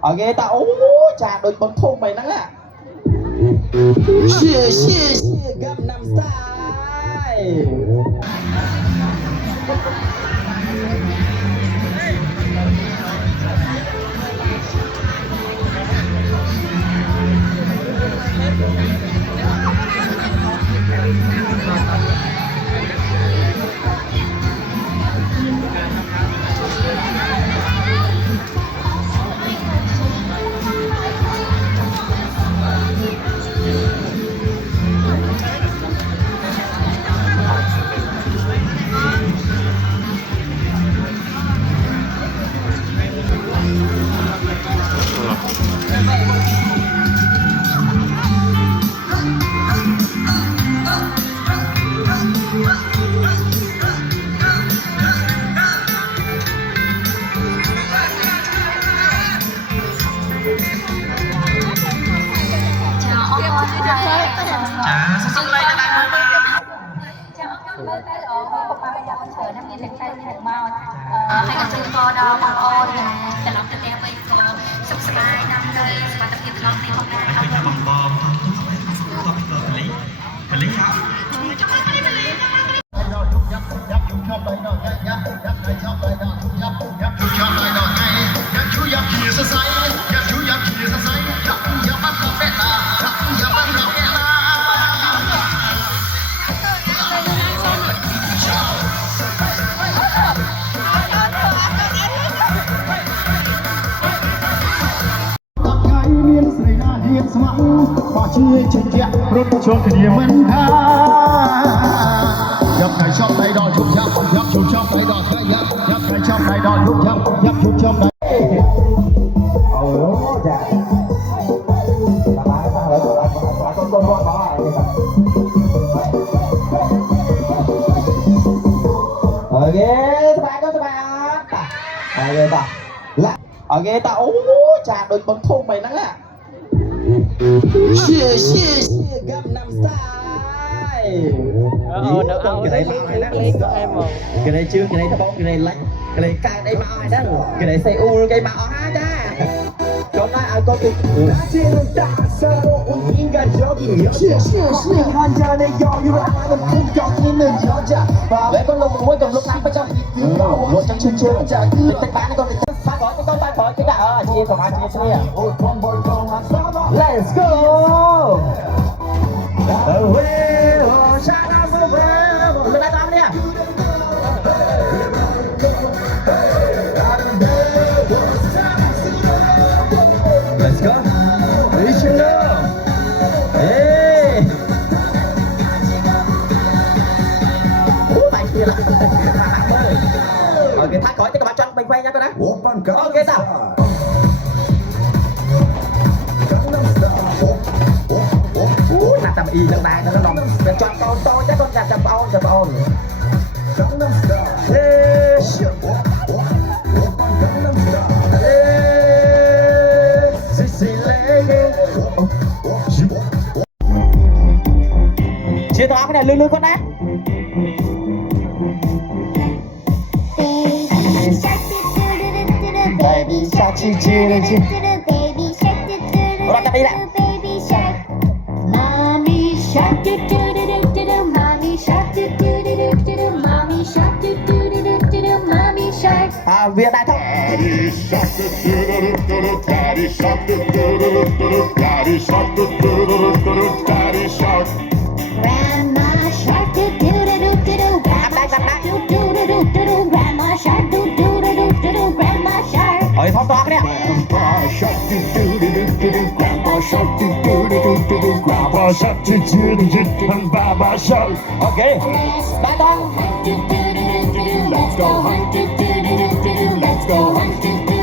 ở ghê ta ú chà đôi con thùng mày nắng à shit găm năm style hay là chúng tôi đó bằng ônแต่เราจะแก้ไปก็สุขสบายนำเลยสบายตะเกียบลองในห้องได้เอาบอมบอมต้องไปเลยไปเลยครับสมัครขอชื่อเช็ดเจี๊ยบรถชนคดีมันค่ายับใครชอบใครดอนชุบยับชุบชอบใครดอนใครยับใครชอบใครดอนชุบยับชุบชอบใครเอาจ้ะสบายมากเลยต้นว่าโอเคสบายก็สบายโอเคป่ะละโอเคตาโอ้จ่าโดนบนทุ่งไปนั่งอ่ะshit găm năm style cái này cái này chưa cái này thằng bông cái này lạnh cái này cài đây màu này đó cái này xe u cái màu ha cha cho nó ai có cái để con lông muối cầm lúc nắng bên trong một trong chương chương tay bán con phát gói cái con tay phở cái cả chia thoải mái chia let's go away shout out for them lên đây nè let's go original hey ok thắt khỏi cho các bạn cho mình quay nha con đó ok sao nạp tầm y lần này nó nằm để cho con tôi chắc con chập ôn chia toán cái này lư con đã baby shark chi rồi ta đi lại mommy shark do do do do do do mommy shark do do do do do do mommy shark do do do do do do mommy shark Việt Đại Thông daddy shark daddy shark daddy shark daddy shark grandma shark do do do do do do grandma shark do do do do do do grandma shark do do do do do do grandma shark ơi thông toán cái này grandpa shark do do do do do grandpa shark do do do do do grandpa shark do do do do do baba shark ok Đại Thông let's go hunt let's go hunt